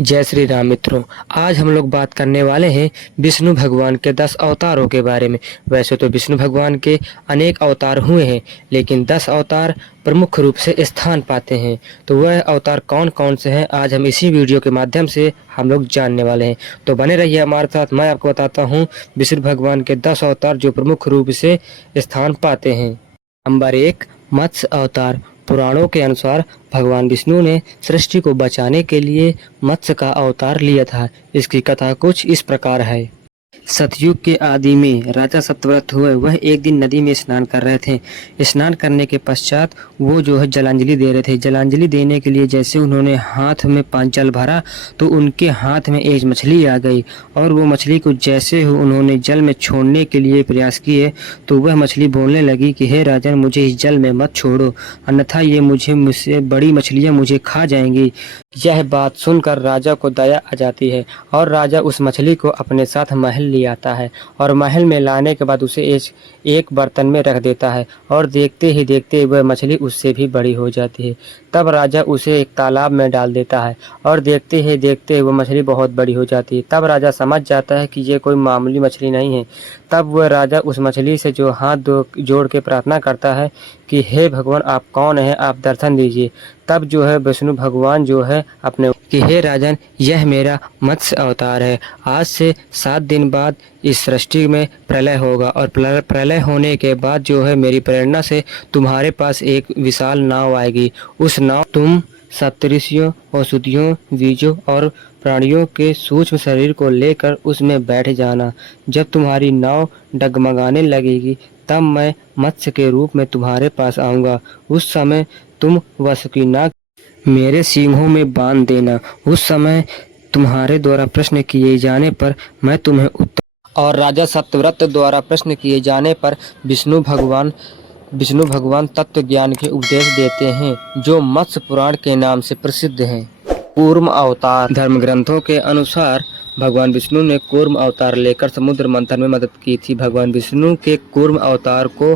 जय श्री राम मित्रों। आज हम लोग बात करने वाले हैं विष्णु भगवान के 10 अवतारों के बारे में। वैसे तो विष्णु भगवान के अनेक अवतार हुए हैं, लेकिन 10 अवतार प्रमुख रूप से स्थान पाते हैं। तो वह अवतार कौन कौन से हैं, आज हम इसी वीडियो के माध्यम से हम लोग जानने वाले हैं। तो बने रहिए हमारे साथ। मैं आपको बताता हूँ विष्णु भगवान के 10 अवतार जो प्रमुख रूप से स्थान पाते हैं। नंबर 1, मत्स्य अवतार। पुराणों के अनुसार भगवान विष्णु ने सृष्टि को बचाने के लिए मत्स्य का अवतार लिया था। इसकी कथा कुछ इस प्रकार है। सतयुग के आदि में राजा सत्यव्रत हुए। वह एक दिन नदी में स्नान कर रहे थे। स्नान करने के पश्चात वो जो है जलांजलि दे रहे थे। जलांजलि देने के लिए जैसे उन्होंने हाथ में जल भरा तो उनके हाथ में एक मछली आ गई, और वो मछली को जैसे ही उन्होंने जल में छोड़ने के लिए प्रयास किए तो वह मछली बोलने लगी कि हे राजन, मुझे इस जल में मत छोड़ो, अन्यथा ये मुझसे बड़ी मछलियाँ मुझे खा जाएंगी। यह बात सुनकर राजा को दया आ जाती है और राजा उस मछली को अपने साथ महल ले आता है, और महल में लाने के बाद उसे एक बर्तन में रख देता है, और देखते ही देखते वह मछली उससे भी बड़ी हो जाती है। तब राजा उसे एक तालाब में डाल देता है, और देखते ही देखते वह मछली बहुत बड़ी हो जाती है। तब राजा समझ जाता है कि ये कोई मामूली मछली नहीं है। तब वह राजा उस मछली से जो हाथ जोड़ के प्रार्थना करता है कि हे भगवान, आप कौन हैं, आप दर्शन दीजिए। तब जो है विष्णु भगवान जो है अपने कि हे राजन, यह मेरा मत्स्य अवतार है। आज से 7 दिन बाद इस सृष्टि में प्रलय होगा, और प्रलय होने के बाद जो है मेरी प्रेरणा से तुम्हारे पास एक विशाल नाव आएगी। उस नाव तुम सप्तऋषियों, औषधियों, बीजों और प्राणियों के सूक्ष्म शरीर को लेकर उसमें बैठ जाना। जब तुम्हारी नाव डगमगाने लगेगी तब मैं मत्स्य के रूप में तुम्हारे पास आऊँगा। उस समय तुम वासुकी नाग मेरे सींगों में बांध देना। उस समय तुम्हारे द्वारा प्रश्न किए जाने पर मैं तुम्हें उत्तर और राजा सत्यव्रत द्वारा प्रश्न किए जाने पर विष्णु भगवान तत्व ज्ञान के उपदेश देते हैं, जो मत्स्य पुराण के नाम से प्रसिद्ध हैं। कूर्म अवतार। धर्म ग्रंथों के अनुसार भगवान विष्णु ने कूर्म अवतार लेकर समुद्र मंथन में मदद की थी। भगवान विष्णु के कूर्म अवतार को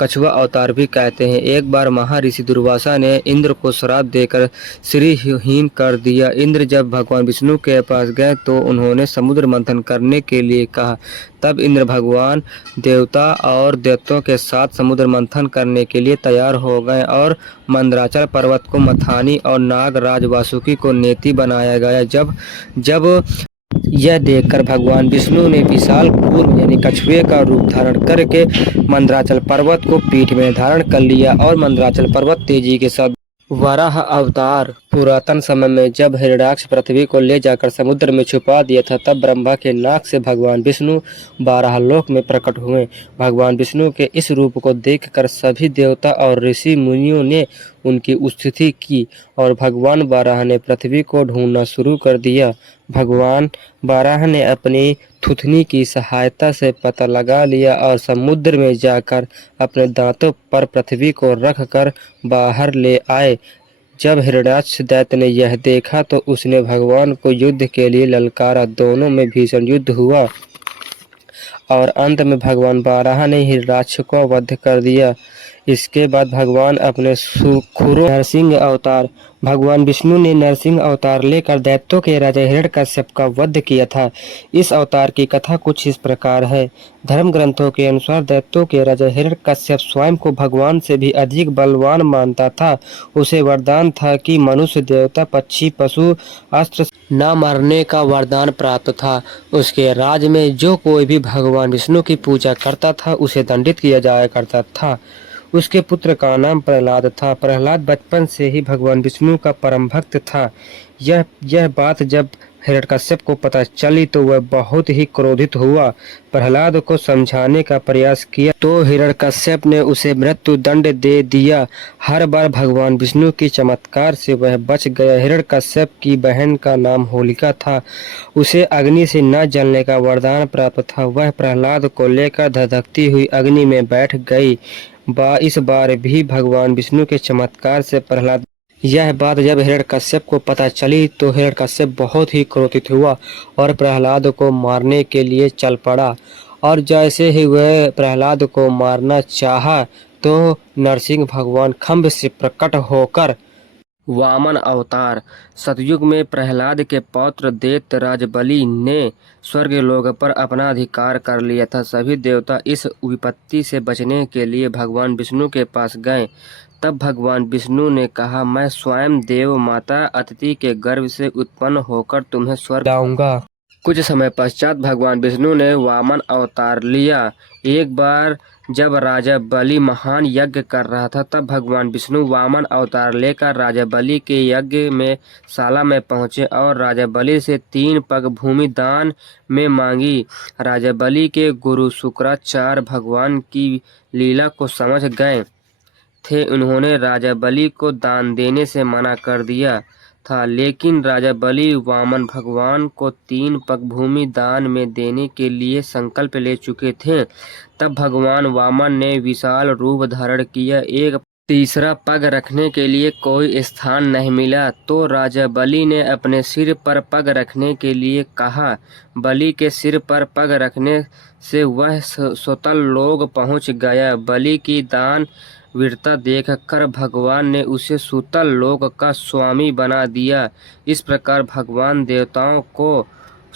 कछुआ अवतार भी कहते हैं। एक बार महर्षि दुर्वासा ने इंद्र को श्राप देकर श्रीहीन कर दिया। इंद्र जब भगवान विष्णु के पास गए तो उन्होंने समुद्र मंथन करने के लिए कहा। तब इंद्र भगवान देवता और दैत्यों के साथ समुद्र मंथन करने के लिए तैयार हो गए, और मंदराचल पर्वत को मथानी और नागराज वासुकी को नेति बनाया गया। जब यह देखकर भगवान विष्णु ने विशाल कूर्म यानी कछुए का रूप धारण करके मंदराचल पर्वत को पीठ में धारण कर लिया, और मंदराचल पर्वत तेजी के साथ वराह अवतार। पुरातन समय में जब हिरण्याक्ष पृथ्वी को ले जाकर समुद्र में छुपा दिया था, तब ब्रह्मा के नाक से भगवान विष्णु 12 लोक में प्रकट हुए। भगवान विष्णु के इस रूप को देखकर सभी देवता और ऋषि मुनियों ने उनकी स्तुति की, और भगवान बाराह ने पृथ्वी को ढूंढना शुरू कर दिया। भगवान बाराह ने अपनी थुथनी की सहायता से पता लगा लिया, और समुद्र में जाकर अपने दांतों पर पृथ्वी को रखकर बाहर ले आए। जब हिरण्याक्ष दैत्य ने यह देखा तो उसने भगवान को युद्ध के लिए ललकारा। दोनों में भीषण युद्ध हुआ, और अंत में भगवान बाराह ने हिरण्याक्ष को वध कर दिया। इसके बाद भगवान अपने सुखुरों नरसिंह अवतार। भगवान विष्णु ने नरसिंह अवतार लेकर दैत्यों के राजा हिरण्यकश्यप का वध किया था। इस अवतार की कथा कुछ इस प्रकार है। धर्म ग्रंथों के अनुसार दैत्यों के राजा हिरण्यकश्यप स्वयं को भगवान से भी अधिक बलवान मानता था। उसे वरदान था कि मनुष्य, देवता, पक्षी, पशु, अस्त्र न मरने का वरदान प्राप्त था। उसके राज में जो कोई भी भगवान विष्णु की पूजा करता था उसे दंडित किया जाया करता था। उसके पुत्र का नाम प्रहलाद था। प्रहलाद बचपन से ही भगवान विष्णु का परम भक्त था। यह बात जब हिरण्यकश्यप को पता चली तो वह बहुत ही क्रोधित हुआ। प्रहलाद को समझाने का प्रयास किया तो हिरण्यकश्यप ने उसे मृत्यु दंड दे दिया। हर बार भगवान विष्णु की चमत्कार से वह बच गया। हिरण्यकश्यप की बहन का नाम होलिका था। उसे अग्नि से न जलने का वरदान प्राप्त था। वह प्रहलाद को लेकर धधकती हुई अग्नि में बैठ गई। इस बार भी भगवान विष्णु के चमत्कार से प्रहलाद। यह बात जब हिरण्यकश्यप को पता चली तो हिरण्यकश्यप बहुत ही क्रोधित हुआ और प्रहलाद को मारने के लिए चल पड़ा। और जैसे ही वह प्रहलाद को मारना चाहा तो नरसिंह भगवान खम्भ से प्रकट होकर वामन अवतार। सतयुग में प्रहलाद के पौत्र दैत्यराज बलि ने स्वर्गलोक पर अपना अधिकार कर लिया था। सभी देवता इस विपत्ति से बचने के लिए भगवान विष्णु के पास गए। तब भगवान विष्णु ने कहा, मैं स्वयं देव माता अदिति के गर्भ से उत्पन्न होकर तुम्हें स्वर्ग लाऊंगा। कुछ समय पश्चात भगवान विष्णु ने वामन अवतार लिया। एक बार जब राजा बलि महान यज्ञ कर रहा था, तब भगवान विष्णु वामन अवतार लेकर राजा बलि के यज्ञ में शाला में पहुंचे और राजा बलि से 3 पग भूमि दान में मांगी। राजा बलि के गुरु शुक्राचार्य भगवान की लीला को समझ गए थे। उन्होंने राजा बलि को दान देने से मना कर दिया था, लेकिन राजा बलि वामन भगवान को 3 पग भूमि दान में देने के लिए संकल्प ले चुके थे। तब भगवान वामन ने विशाल रूप धारण किया। एक तीसरा पग रखने के लिए कोई स्थान नहीं मिला तो राजा बलि ने अपने सिर पर पग रखने के लिए कहा। बलि के सिर पर पग रखने से वह स्वतल लोक पहुंच गया। बलि की दान वीरता देखकर भगवान ने उसे सुतल लोक का स्वामी बना दिया। इस प्रकार भगवान देवताओं को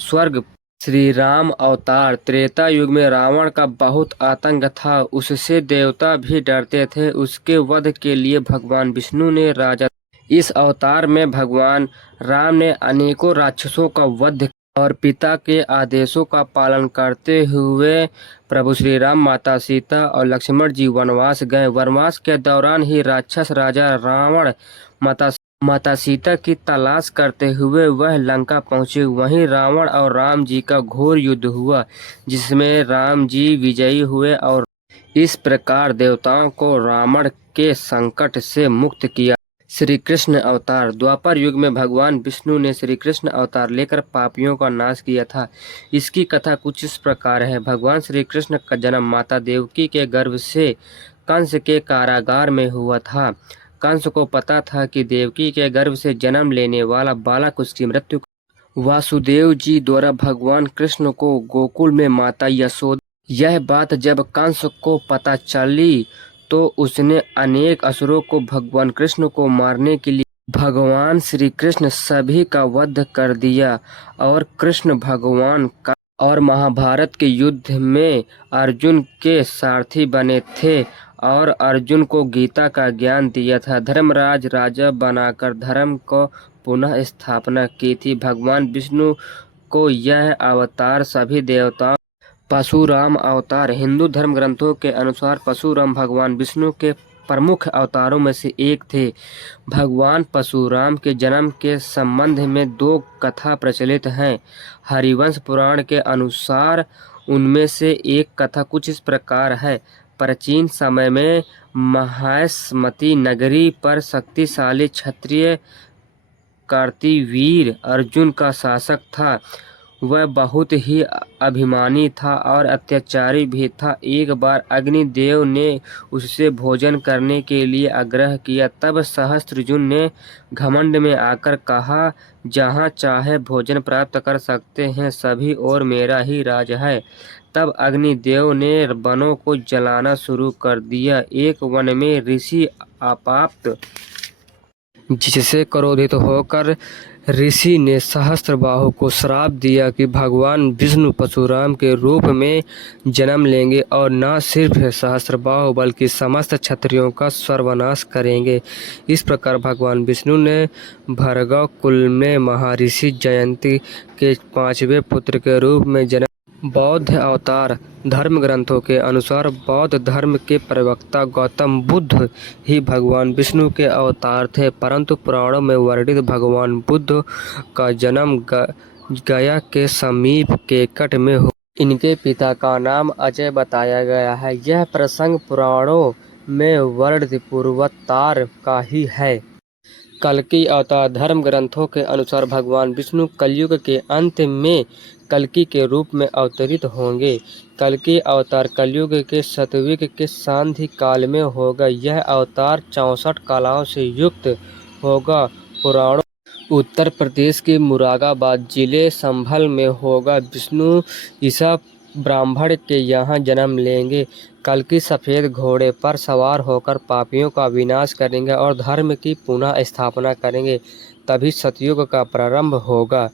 स्वर्ग। श्री राम अवतार। त्रेता युग में रावण का बहुत आतंक था, उससे देवता भी डरते थे। उसके वध के लिए भगवान विष्णु ने राजा। इस अवतार में भगवान राम ने अनेकों राक्षसों का वध और पिता के आदेशों का पालन करते हुए प्रभु श्री राम, माता सीता और लक्ष्मण जी वनवास गए। वनवास के दौरान ही राक्षस राजा रावण माता सीता की तलाश करते हुए वह लंका पहुंचे। वहीं रावण और राम जी का घोर युद्ध हुआ, जिसमें राम जी विजयी हुए और इस प्रकार देवताओं को रावण के संकट से मुक्त किया। श्री कृष्ण अवतार। द्वापर युग में भगवान विष्णु ने श्री कृष्ण अवतार लेकर पापियों का नाश किया था। इसकी कथा कुछ इस प्रकार है। भगवान श्री कृष्ण का जन्म माता देवकी के गर्भ से कंस के कारागार में हुआ था। कंस को पता था कि देवकी के गर्भ से जन्म लेने वाला बालक उसकी मृत्यु। वासुदेव जी द्वारा भगवान कृष्ण को गोकुल में माता यशोदा। यह बात जब कंस को पता चली तो उसने अनेक असुरों को भगवान कृष्ण को मारने के लिए भगवान श्री कृष्ण सभी का वध कर दिया और कृष्ण भगवान का और महाभारत के युद्ध में अर्जुन के सारथी बने थे और अर्जुन को गीता का ज्ञान दिया था। धर्मराज राजा बनाकर धर्म को पुनः स्थापना की थी। भगवान विष्णु को यह अवतार सभी देवताओं। परशुराम अवतार। हिंदू धर्म ग्रंथों के अनुसार परशुराम भगवान विष्णु के प्रमुख अवतारों में से एक थे। भगवान परशुराम के जन्म के संबंध में 2 कथा प्रचलित हैं। हरिवंश पुराण के अनुसार उनमें से एक कथा कुछ इस प्रकार है। प्राचीन समय में माहिष्मती नगरी पर शक्तिशाली क्षत्रिय कार्तिवीर अर्जुन का शासक था। वह बहुत ही अभिमानी था और अत्याचारी भी था। एक बार अग्निदेव ने उससे भोजन करने के लिए आग्रह किया। तब सहस्त्रजुन ने घमंड में आकर कहा, जहाँ चाहे भोजन प्राप्त कर सकते हैं, सभी और मेरा ही राज है। तब अग्निदेव ने वनों को जलाना शुरू कर दिया। एक वन में ऋषि अपाप्त, जिससे क्रोधित होकर ऋषि ने सहस्त्रबाहु को श्राप दिया कि भगवान विष्णु परशुराम के रूप में जन्म लेंगे और न सिर्फ सहस्त्रबाहु बल्कि समस्त क्षत्रियों का सर्वनाश करेंगे। इस प्रकार भगवान विष्णु ने भर्गव कुल में महर्षि जयंती के 5वें पुत्र के रूप में जन्म। बौद्ध अवतार। धर्म ग्रंथों के अनुसार बौद्ध धर्म के प्रवक्ता गौतम बुद्ध ही भगवान विष्णु के अवतार थे, परंतु पुराणों में वर्णित भगवान बुद्ध का जन्म गया के समीप केकट में हो। इनके पिता का नाम अजय बताया गया है। यह प्रसंग पुराणों में वर्णित पूर्वोत्तर का ही है। कल्कि अवतार। धर्म ग्रंथों के अनुसार भगवान विष्णु कलयुग के अंत में कल्कि के रूप में अवतरित होंगे। कल्कि अवतार कलयुग के सतयुग के सांध्य काल में होगा। यह अवतार 64 कलाओं से युक्त होगा। पुराणों उत्तर प्रदेश के मुरादाबाद जिले संभल में होगा। विष्णु ईसा ब्राह्मण के यहाँ जन्म लेंगे। कल्कि सफ़ेद घोड़े पर सवार होकर पापियों का विनाश करेंगे और धर्म की पुनः स्थापना करेंगे। तभी सतयुग का प्रारंभ होगा।